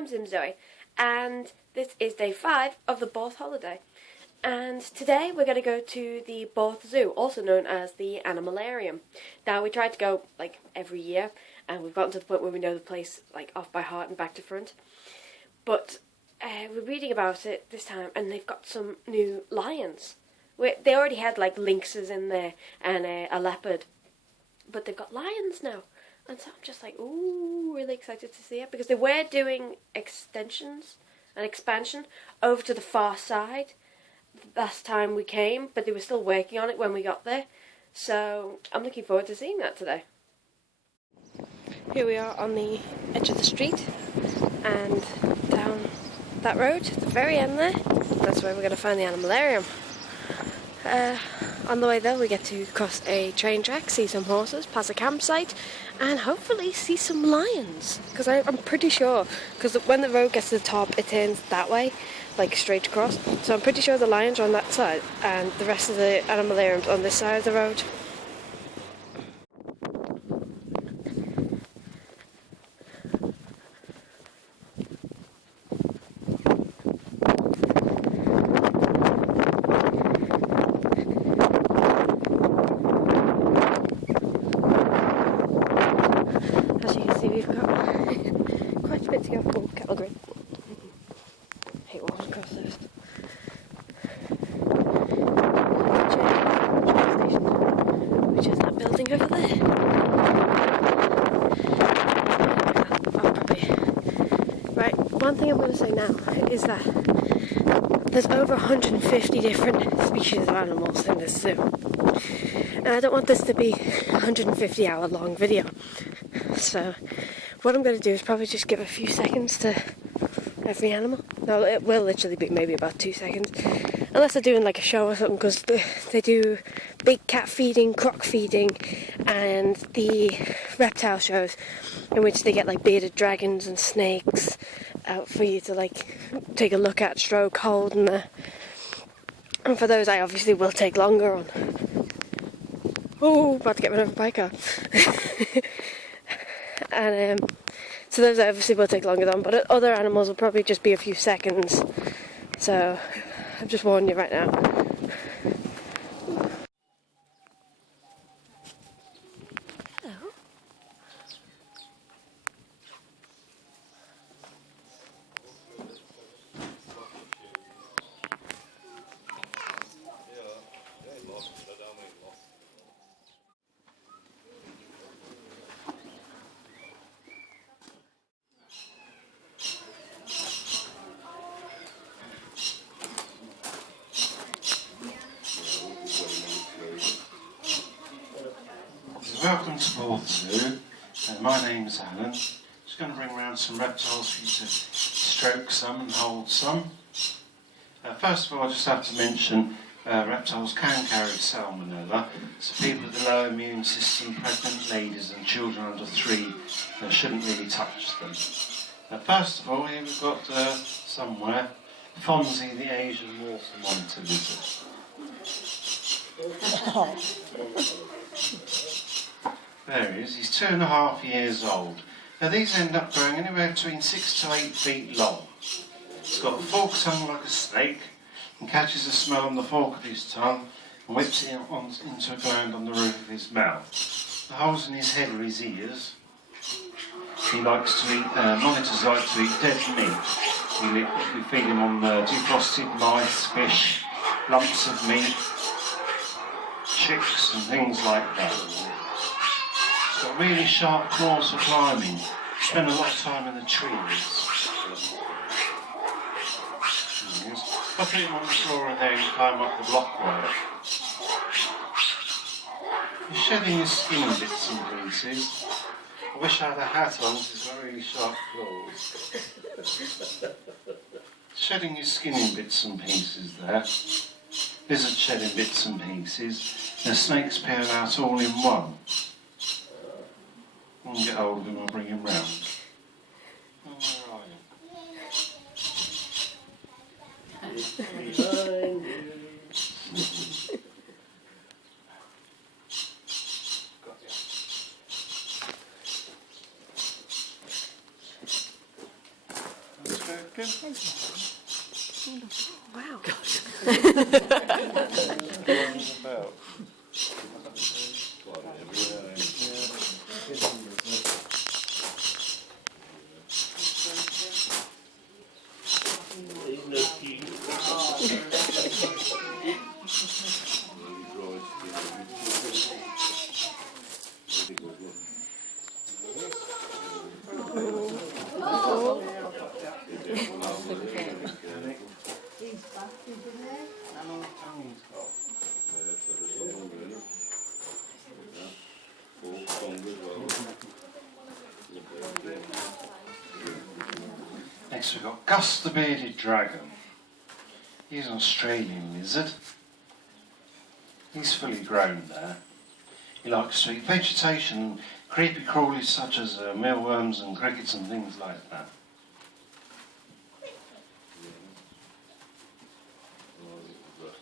I'm ZimZoe, and this is day 5 of the Borth holiday. And today we're going to go to the Borth Zoo, also known as the Animalarium. Now, we try to go like every year, and we've gotten to the point where we know the place like off by heart and back to front. But we're reading about it this time, and they've got some new lions. They already had like lynxes in there and a leopard, but they've got lions now. And so I'm just like, ooh, really excited to see it, because they were doing expansion over to the far side last time we came, but they were still working on it when we got there. So I'm looking forward to seeing that today. Here we are on the edge of the street, and down that road, at the very end there, that's where we're going to find the Animalarium. On the way there we get to cross a train track, see some horses, pass a campsite, and hopefully see some lions. Because I'm pretty sure, because when the road gets to the top it turns that way, like straight across. So I'm pretty sure the lions are on that side and the rest of the Animalarium's on this side of the road. We've got quite a bit to go for cattle grid. Hate walking across those. Which is that building over there. I'll probably... Right, one thing I'm going to say now is that there's over 150 different species of animals in this zoo. And I don't want this to be a 150-hour long video. So what I'm going to do is probably just give a few seconds to every animal. No, it will literally be maybe about 2 seconds. Unless they're doing like a show or something, because they do big cat feeding, croc feeding, and the reptile shows in which they get like bearded dragons and snakes out for you to like take a look at, stroke, hold, and for those I obviously will take longer on. Oh, about to get run over by a car. And so those obviously will take longer on, but other animals will probably just be a few seconds. So I've just warned you right now. Hello. Welcome to Borth Zoo. My name's Alan. Just going to bring around some reptiles for you to stroke some and hold some. First of all, I just have to mention reptiles can carry salmonella, so people with a low immune system, pregnant ladies and children under 3 shouldn't really touch them. First of all, here we've got somewhere Fonzie the Asian water monitor lizard. There he is, he's 2.5 years old. Now these end up growing anywhere between 6 to 8 feet long. He's got a forked tongue like a snake, and catches the smell on the fork of his tongue and whips it into a gland on the roof of his mouth. The holes in his head are his ears. He likes to eat, monitors like to eat dead meat. We feed him on defrosted mice, fish, lumps of meat, chicks and things like that. He's got really sharp claws for climbing. Spend a lot of time in the trees. If I put him on the floor and then climb up the blockway. He's shedding his skin in bits and pieces. I wish I had a hat on, because he's got really sharp claws. Shedding his skin in bits and pieces there. Lizard shedding bits and pieces. And snakes peel out all in one. When we get hold of him, I'll bring him round. Oh, where are you? Behind you. Got you. dragon. Wow. About. Next we've got Gus the bearded dragon. He's an Australian lizard. He's fully grown there. He likes to eat vegetation and creepy crawlies such as mealworms and crickets and things like that.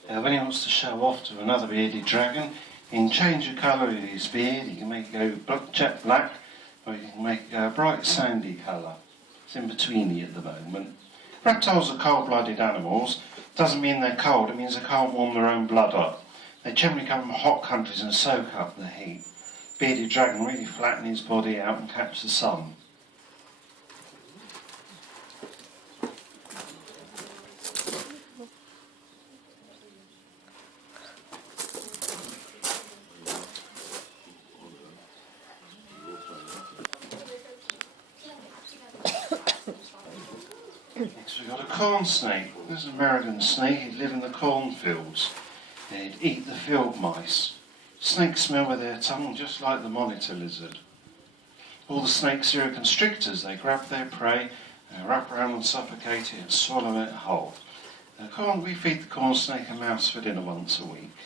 When he wants to show off to another bearded dragon, he can change the colour of his beard. He can make it go jet black, or he can make it go a bright sandy colour. It's in betweeny at the moment. Reptiles are cold-blooded animals. Doesn't mean they're cold, it means they can't warm their own blood up. They generally come from hot countries and soak up the heat. Bearded dragon really flatten his body out and catch the sun. Next we've got a corn snake. This is an American snake. He'd live in the cornfields. They'd eat the field mice. Snakes smell with their tongue just like the monitor lizard. All the snakes here are constrictors. They grab their prey, wrap around and suffocate it and swallow it whole. We feed the corn snake a mouse for dinner once a week.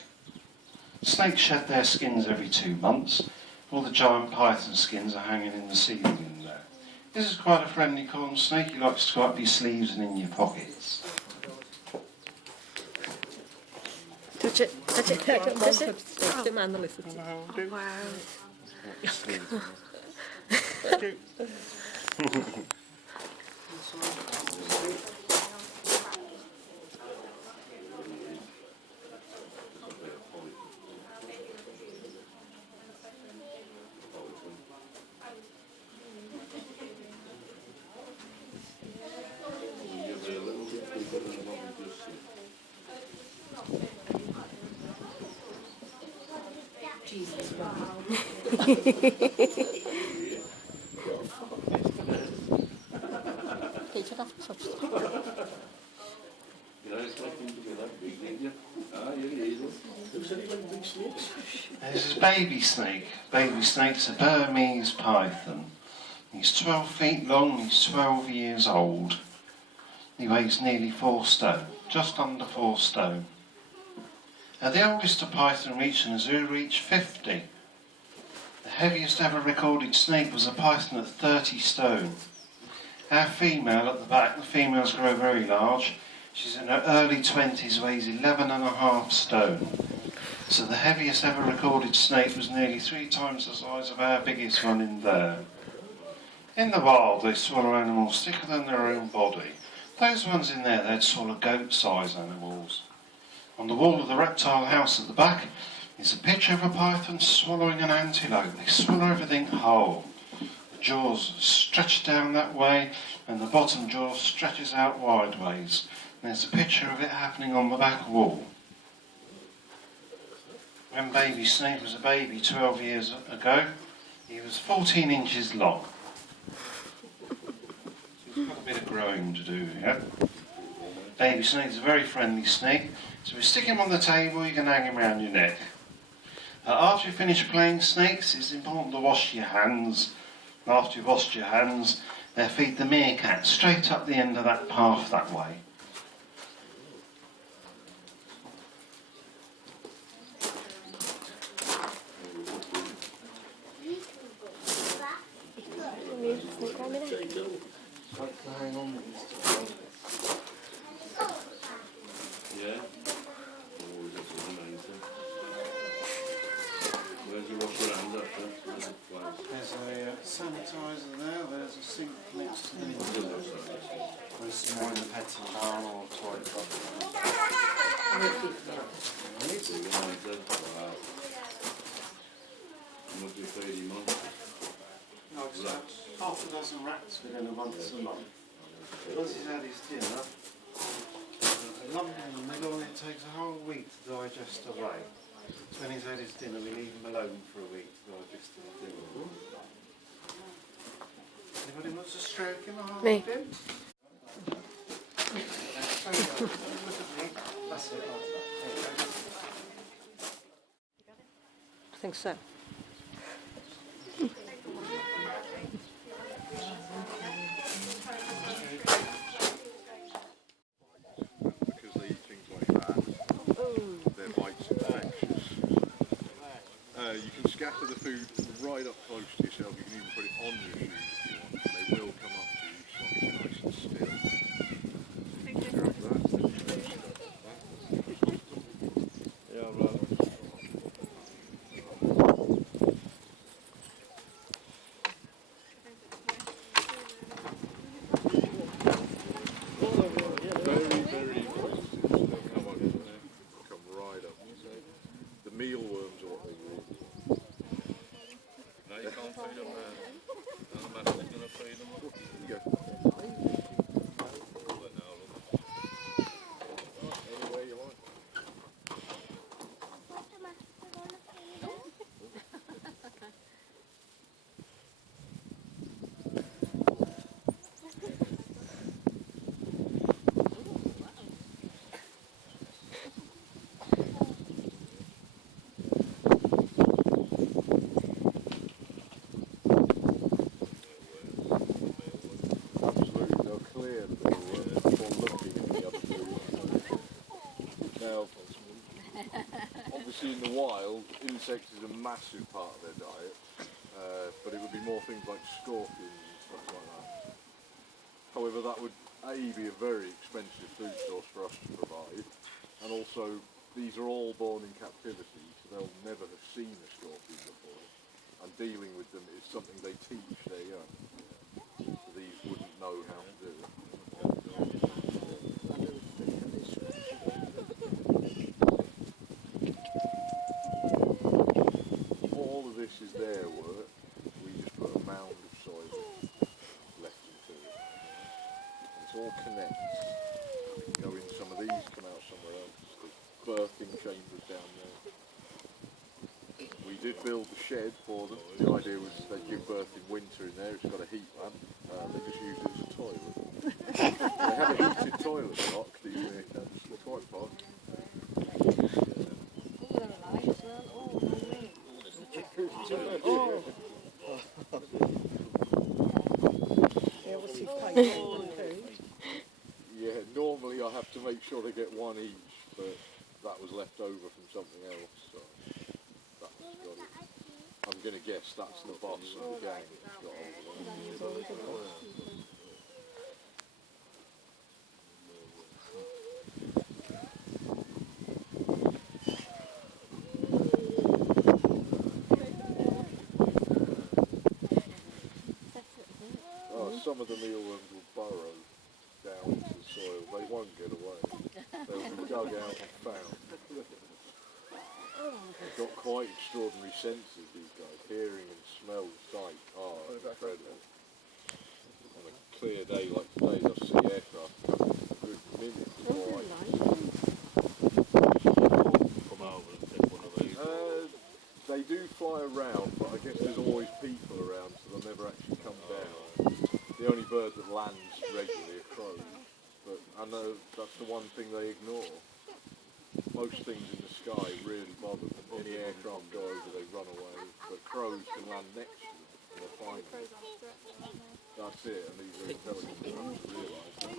Snakes shed their skins every 2 months. All the giant python skins are hanging in the ceiling in there. This is quite a friendly corn snake. He likes to go up your sleeves and in your pockets. Touch it, touch it, touch it, touch it. Oh. Oh, wow. Jesus. This is baby snake. Baby snake's a Burmese python. He's 12 feet long and he's 12 years old. He weighs nearly 4 stone, just under 4 stone. The oldest of python reached in the zoo reached 50. The heaviest ever recorded snake was a python at 30 stone. Our female at the back, the females grow very large. She's in her early 20s, weighs 11.5 stone. So the heaviest ever recorded snake was nearly 3 times the size of our biggest one in there. In the wild, they swallow animals thicker than their own body. Those ones in there, they'd swallow goat-sized animals. On the wall of the reptile house at the back is a picture of a python swallowing an antelope. They swallow everything whole. The jaws stretch down that way and the bottom jaw stretches out wideways. And there's a picture of it happening on the back wall. When baby snake was a baby 12 years ago, he was 14 inches long. He's got a bit of growing to do here. Baby snake is a very friendly snake, so if you stick him on the table, you can hang him around your neck. After you finish playing snakes, it's important to wash your hands. After you've washed your hands, feed the meerkat straight up the end of that path that way. Yeah? Oh, this is amazing. Where's your wash your hands after? Where's it place? There's a sanitizer there, there's a sink next to the Where's the wash that? There's some Wow. And what do you feed him on? No, it's half a dozen rats within a once a month. Once he's had his dinner, a lump in the middle, and it takes a whole week to digest away. So when he's had his dinner, we leave him alone for a week to digest his dinner. Anybody wants a stroke in the heart? Me. That's it. I think so. Because they eat things like that, their bite's infectious. You can scatter the food right up close to yourself. You can even put it on your shoes if you want. They will come up to you as long as you're nice and still. Yeah, right. Very, very aggressive. They'll come up there, come right up. The mealworms are what they will. No, you can't feed them now. No master's going to feed them. Yeah. Anywhere you like. Absolutely, they'll clear the mealworms before looking at the other food. Now, obviously in the wild, insects is a massive part of their diet, but it would be more things like scorpions and stuff like that. However, that would A, be a very expensive food source for us to provide, and also these are all born in captivity, so they'll never have seen a scorpion before, and dealing with them is something they teach their young. So these wouldn't know how to do it. All of this is their work. We just put a mound of soil left into it. And it all connects. We can go in some of these, come out somewhere else. The birthing chambers down there. We did build the shed for them. The idea was they'd give birth in winter in there. It's got a heat lamp. They just use it as a toilet. They have a heated toilet block, these meerkats. They're quite fun. They obviously pay for the food. Yeah, normally I have to make sure they get one each, but that was left over from something else, so that's got it. I'm going to guess that's the boss of the gang that's got all of them. Oh, some of the mealworms will burrow down into the soil. They won't get away. They'll be dug out and found. They've got quite extraordinary senses, these guys. Hearing and smell and sight are incredible. On a clear day like today, they'll see aircraft coming in a good minute before I Come over and take one of these. They do fly around, but I guess there's always people around, so they'll never actually come down. The only bird that lands regularly are crows, but I know that's the one thing they ignore. Most things in the sky really bother them. Any aircraft go over, they run away, but crows can land next to them and they're fine. That's it, and these are intelligent enough to realise that.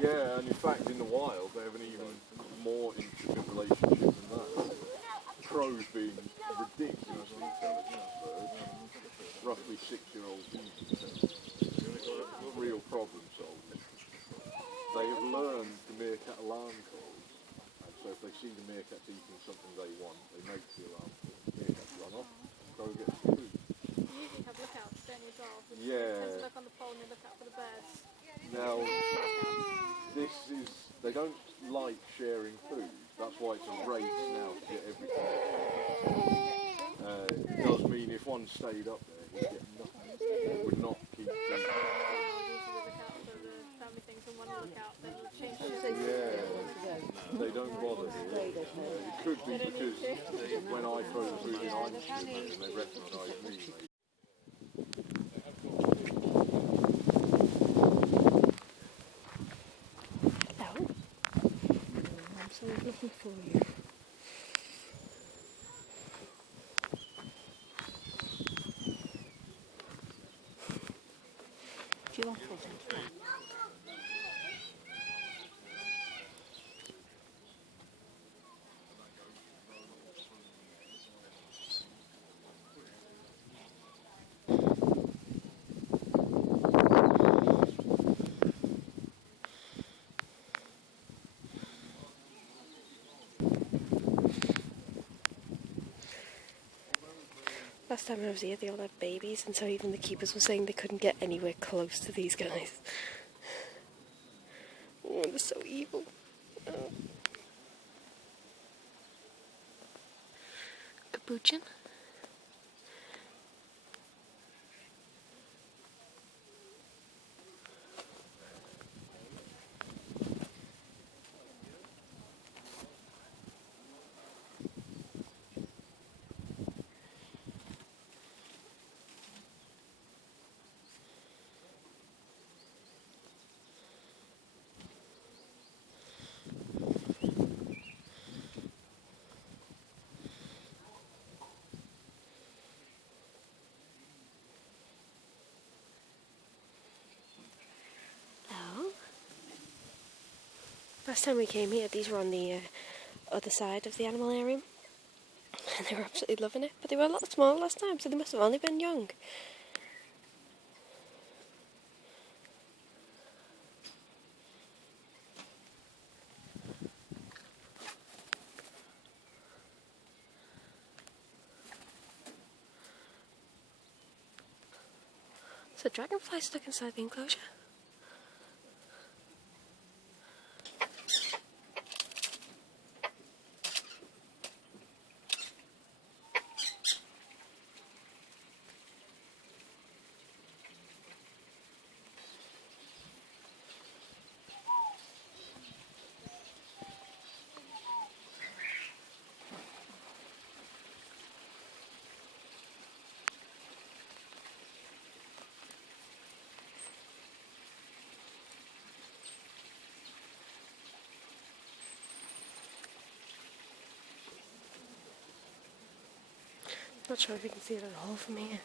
Yeah, and in fact in the wild they have an even more intricate relationship than that. Crows being ridiculously intelligent birds, roughly 6-year-old humans, real problem solving. They have learned the meerkat alarm calls, and so if they see the meerkats eating something they want, they make the alarm call. Meerkats run off, crow gets the food. You have lookouts, don't you, as well? Yeah. You tend to look on the pole and you look out for the birds. Now, this don't like sharing food. That's why it's a race now to get everything. It does mean if one stayed up there, he'd get nothing. It would not keep food. Usually look out for the family things and one look out, then we'll change it. Yeah, they don't bother here. It could be because when I throw the food in, I'm stupid and they recognise me. Hello. I'm so looking for you. Do you want something? Last time I was here, they all had babies, and so even the keepers were saying they couldn't get anywhere close to these guys. Oh, they're so evil. Oh. Capuchin? Last time we came here, these were on the other side of the Animalarium, and they were absolutely loving it, but they were a lot smaller last time, so they must have only been young. Is a dragonfly stuck inside the enclosure? Not sure if you can see it at all from here.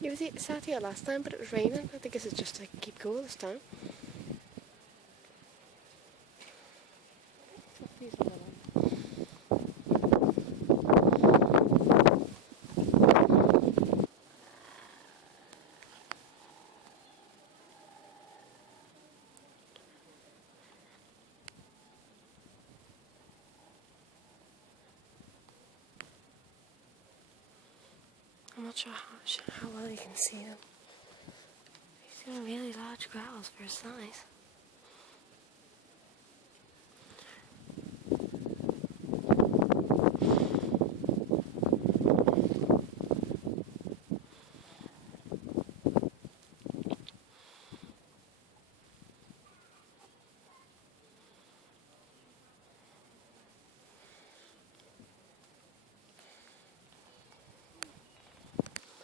You were sat here last time, but it was raining. I think it's just to keep cool this time. I'm not sure how well you can see them. He's got really large growls for his size.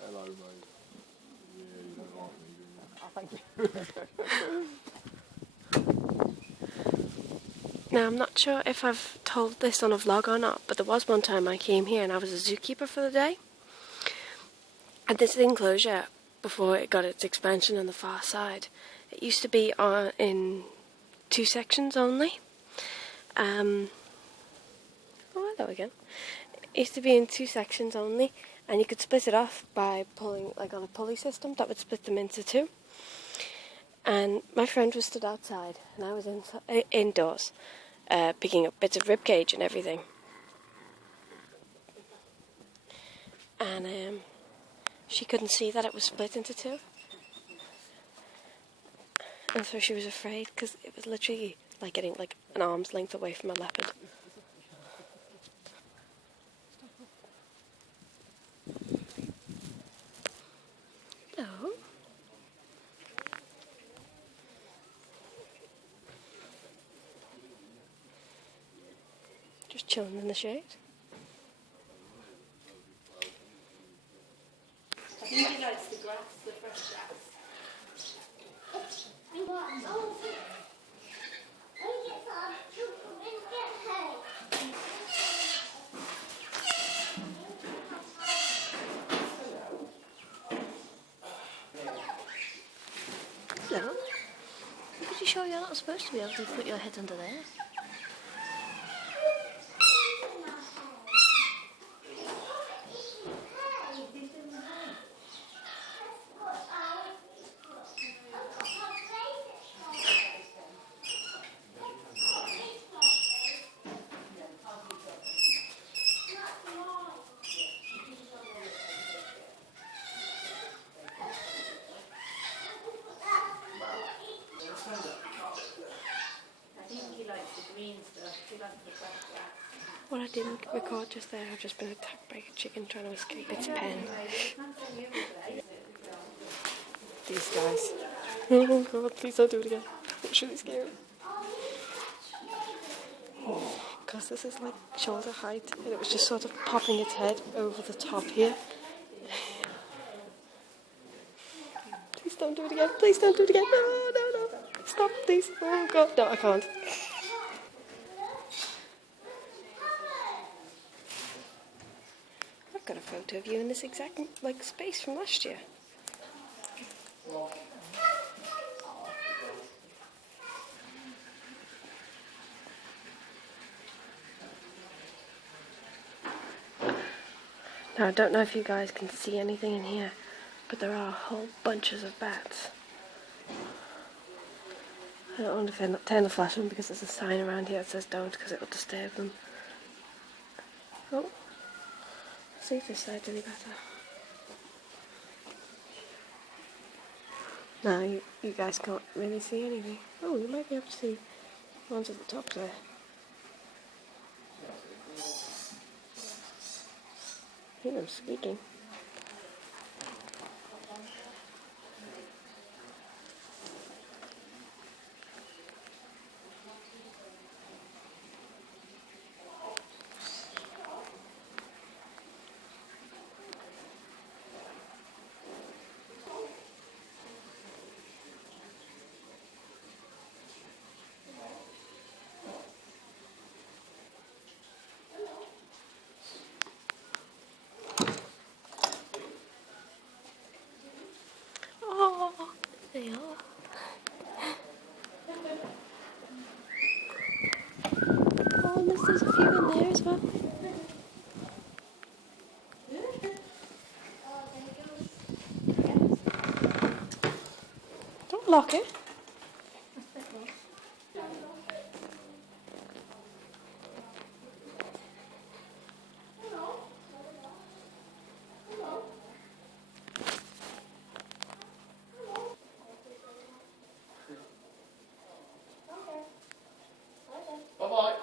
Hello, mate. Yeah, you don't like me, do you? Oh, thank you. Now, I'm not sure if I've told this on a vlog or not, but there was one time I came here and I was a zookeeper for the day. And this enclosure, before it got its expansion on the far side, it used to be in 2 sections only. Oh, hello again. It used to be in 2 sections only, and you could split it off by pulling, like on a pulley system, that would split them into 2. And my friend was stood outside, and I was indoors, picking up bits of ribcage and everything. And she couldn't see that it was split into 2. And so she was afraid because it was literally like getting like an arm's length away from a leopard. Hello. Just chilling in the shade. I think he likes the grass, the fresh grass. Hello. I'm pretty sure you're not supposed to be able to put your head under there. What I didn't record just there, I've just been attacked by a chicken trying to escape its pen. These guys. Oh god, please don't do it again. It's really scary. Because this is like shoulder height and it was just sort of popping its head over the top here. Please don't do it again. Please don't do it again. No, no, no. Stop, please. Oh god, no, I can't. I've got a photo of you in this exact like space from last year. Now I don't know if you guys can see anything in here, but there are whole bunches of bats. I don't want to turn the flash on because there's a sign around here that says don't because it will disturb them. Oh, see if this side's any better. No, you guys can't really see anything. Oh, you might be able to see the ones at the top there. I hear them squeaking. Oh, there you are. Oh, and there's a few in there as well. Don't lock it. Bye-bye.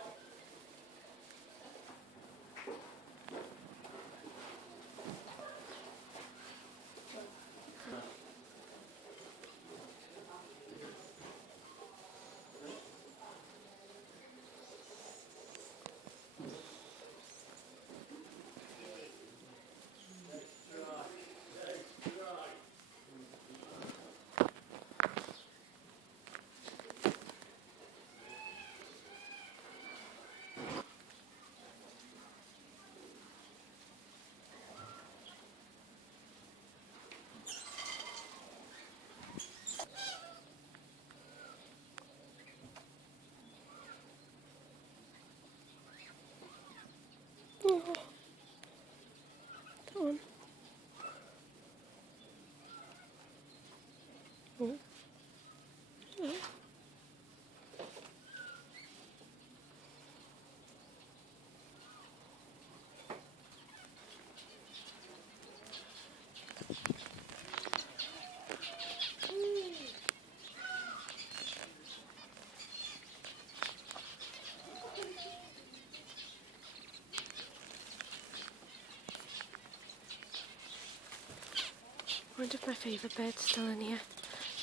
One of my favourite birds still in here.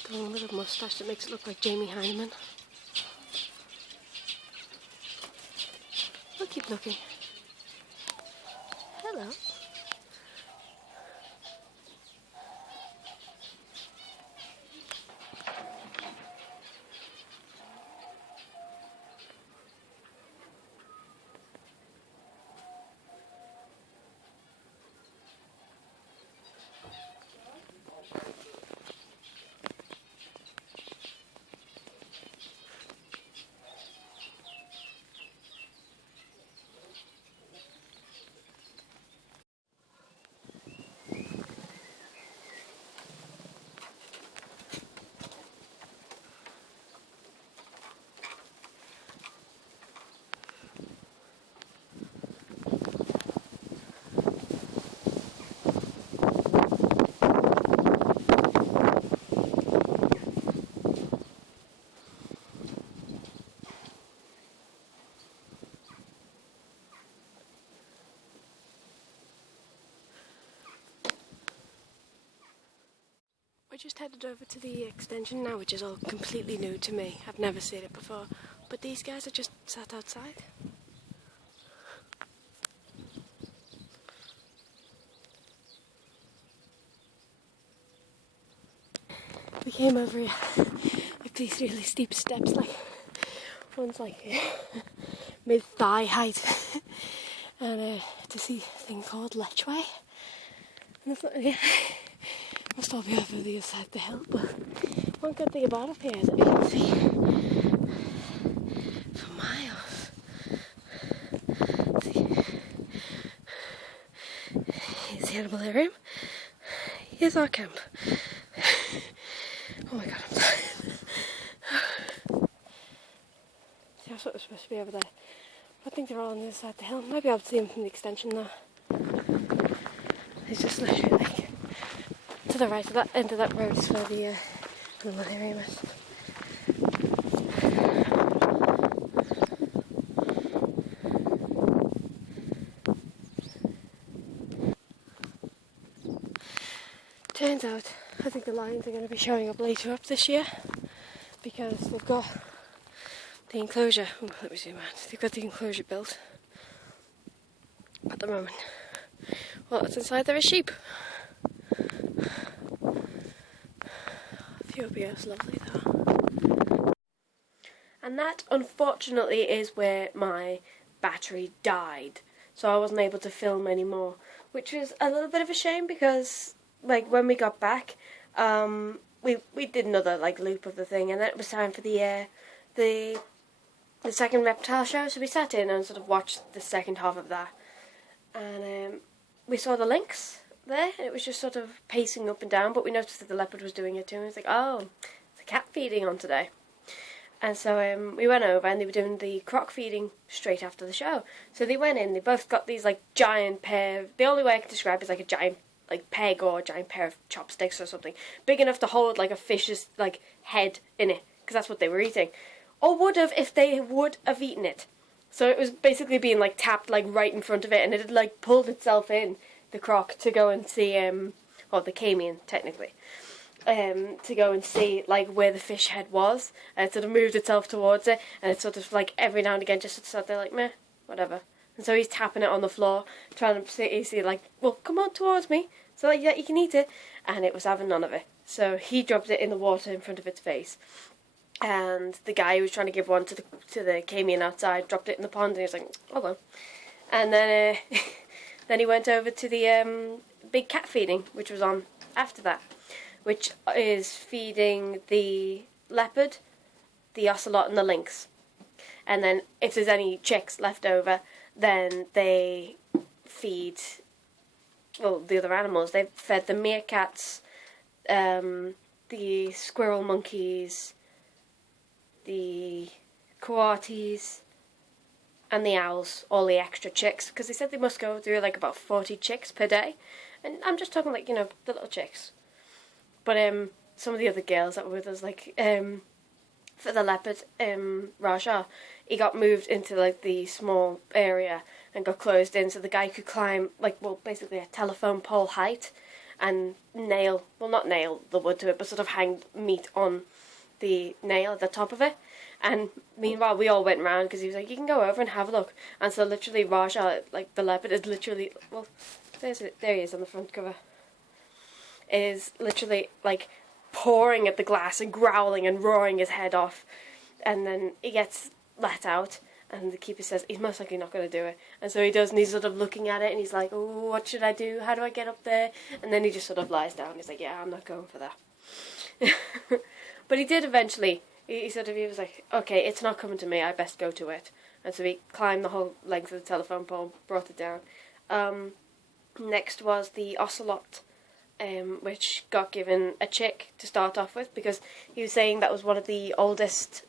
The one with a moustache that makes it look like Jamie Hyneman. We'll keep looking. Hello. We just headed over to the extension now, which is all completely new to me. I've never seen it before. But these guys are just sat outside. We came over here like these really steep steps, like one's like mid-thigh height, and to see a thing called Lechway. And yeah, must all be over the other side of the hill, but one good thing about up here is that you can see for miles. See, here's the Animalarium. Here's our camp. Oh my god, I'm tired. See, that's what was supposed to be over there. I think they're all on the other side of the hill. Might be able to see them from the extension now. It's just literally like to the right of that end of that road is where the Animalarium is. Turns out, I think the lions are going to be showing up later up this year because they've got the enclosure. Oh, let me zoom out. They've got the enclosure built at the moment. Well, what's inside there is sheep. Ethiopia's lovely though. And that, unfortunately, is where my battery died. So I wasn't able to film anymore, which was a little bit of a shame because, like, when we got back, we did another like loop of the thing, and then it was time for the second reptile show. So we sat in and sort of watched the second half of that, and we saw the lynx there, and it was just sort of pacing up and down, but we noticed that the leopard was doing it too, and it was like, oh, it's a cat feeding on today. And so we went over, and they were doing the croc feeding straight after the show. So they went in, they both got these like giant pair, the only way I can describe it is like a giant like peg or a giant pair of chopsticks or something, big enough to hold like a fish's like head in it, because that's what they were eating, or would have if they would have eaten it. So it was basically being like tapped like right in front of it, and it had like pulled itself in, the croc, to go and see or the camion technically, to go and see like where the fish head was, and it sort of moved itself towards it, and it sort of like every now and again just sort of sat there like meh, whatever. And so he's tapping it on the floor, trying to see like, well, come on towards me, so like, yeah, you can eat it. And it was having none of it. So he dropped it in the water in front of its face. And the guy who was trying to give one to the camion outside dropped it in the pond, and he was like, hold on. And then then he went over to the big cat feeding, which was on after that, which is feeding the leopard, the ocelot, and the lynx. And then if there's any chicks left over, then they feed, well, the other animals. They fed the meerkats, the squirrel monkeys, the coatis, and the owls, all the extra chicks, because they said they must go through like about 40 chicks per day. And I'm just talking like, you know, the little chicks. But some of the other girls that were with us, like, for the leopard, Raja, he got moved into like the small area and got closed in, so the guy could climb like, well, basically a telephone pole height, and nail, well, not nail the wood to it, but sort of hang meat on the nail at the top of it. And meanwhile, we all went round because he was like, "You can go over and have a look." And so literally, Raja, like the leopard, is literally, well, there he is on the front cover, is literally like pawing at the glass and growling and roaring his head off. And then he gets let out, and the keeper says he's most likely not going to do it. And so he does, and he's sort of looking at it, and he's like, "Oh, what should I do? How do I get up there?" And then he just sort of lies down. He's like, "Yeah, I'm not going for that." But he did eventually. He was like, "Okay, it's not coming to me. I best go to it." And so he climbed the whole length of the telephone pole, brought it down. Next was the ocelot, which got given a chick to start off with, because he was saying that was one of the oldest,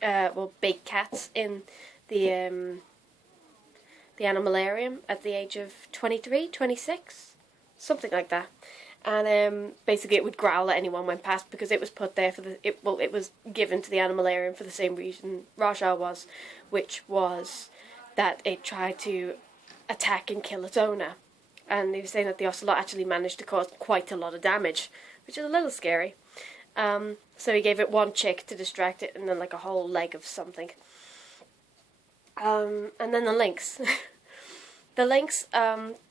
big cats in the Animalarium at the age of 23, 26, something like that. And basically it would growl at anyone went past, because it was put there it was given to the Animalarium for the same reason Raja was, which was that it tried to attack and kill its owner. And he was saying that the ocelot actually managed to cause quite a lot of damage, which is a little scary. So he gave it one chick to distract it, and then like a whole leg of something. And then the lynx. The lynx,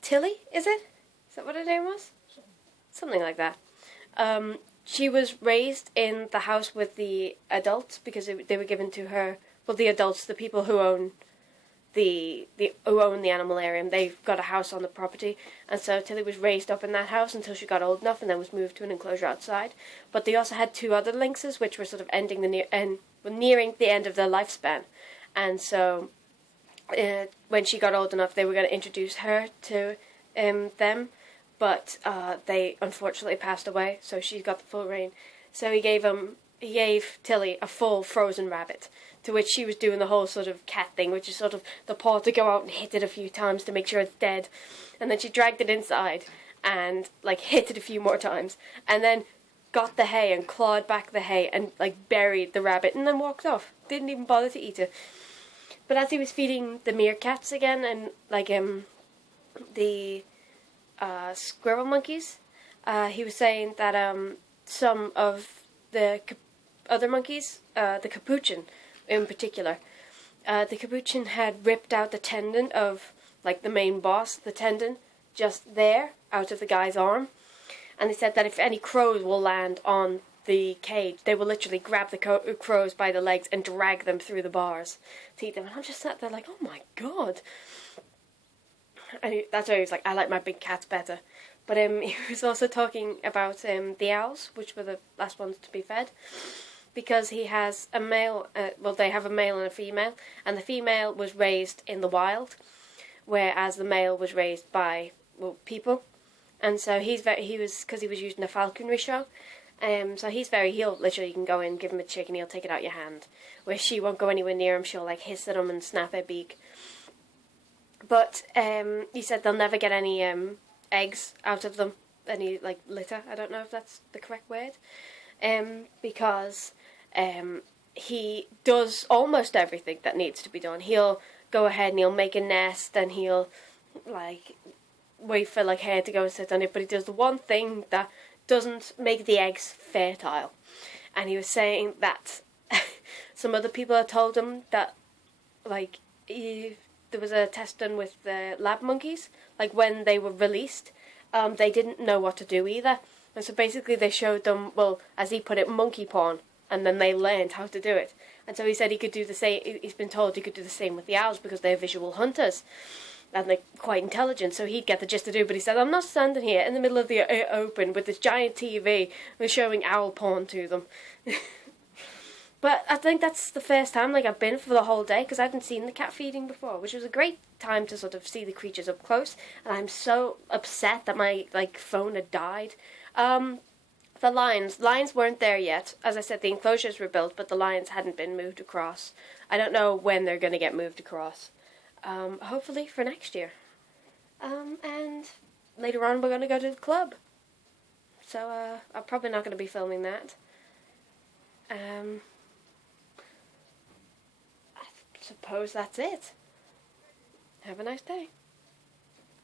Tilly, is it? Is that what her name was? Something like that. She was raised in the house with the adults, because they were given to her. Well, the adults, the people who own the Animalarium, they've got a house on the property, and so Tilly was raised up in that house until she got old enough, and then was moved to an enclosure outside. But they also had two other lynxes, which were sort of nearing the end of their lifespan, and so when she got old enough, they were going to introduce her to them. But they unfortunately passed away, so she got the full reign. So he gave Tilly a full frozen rabbit, to which she was doing the whole sort of cat thing, which is sort of the paw to go out and hit it a few times to make sure it's dead, and then she dragged it inside and like hit it a few more times, and then got the hay and clawed back the hay and like buried the rabbit, and then walked off. Didn't even bother to eat it. But as he was feeding the meerkats again, and like the squirrel monkeys, he was saying that some of the other monkeys, the capuchin in particular, the capuchin had ripped out the tendon of like the main boss, the tendon just there out of the guy's arm, and they said that if any crows will land on the cage, they will literally grab the crows by the legs and drag them through the bars to eat them. And I'm just sat there like, oh my god. And that's why he was like, I like my big cats better. But he was also talking about the owls, which were the last ones to be fed, because he has a male, they have a male and a female, and the female was raised in the wild, whereas the male was raised by people. And so he was using a falconry show, so he'll literally, you can go in, give him a chick, and he'll take it out your hand, where she won't go anywhere near him. She'll like hiss at him and snap her beak. But he said they'll never get any eggs out of them, any like litter. I don't know if that's the correct word, because he does almost everything that needs to be done. He'll go ahead and he'll make a nest, and he'll like wait for like hair to go and sit on it. But he does the one thing that doesn't make the eggs fertile. And he was saying that some other people had told him that like there was a test done with the lab monkeys, like when they were released, they didn't know what to do either. And so basically they showed them, well, as he put it, monkey porn, and then they learned how to do it. And so he said he could do the same, he's been told he could do the same with the owls, because they're visual hunters, and they're quite intelligent, so he'd get the gist to do. But he said, I'm not standing here in the middle of the open with this giant TV and showing owl porn to them. But I think that's the first time like I've been for the whole day, because I hadn't seen the cat feeding before, which was a great time to sort of see the creatures up close. And I'm so upset that my like phone had died. The lions weren't there yet. As I said, the enclosures were built, but the lions hadn't been moved across. I don't know when they're going to get moved across. Hopefully for next year. And later on we're going to go to the club. So I'm probably not going to be filming that. I suppose that's it. Have a nice day.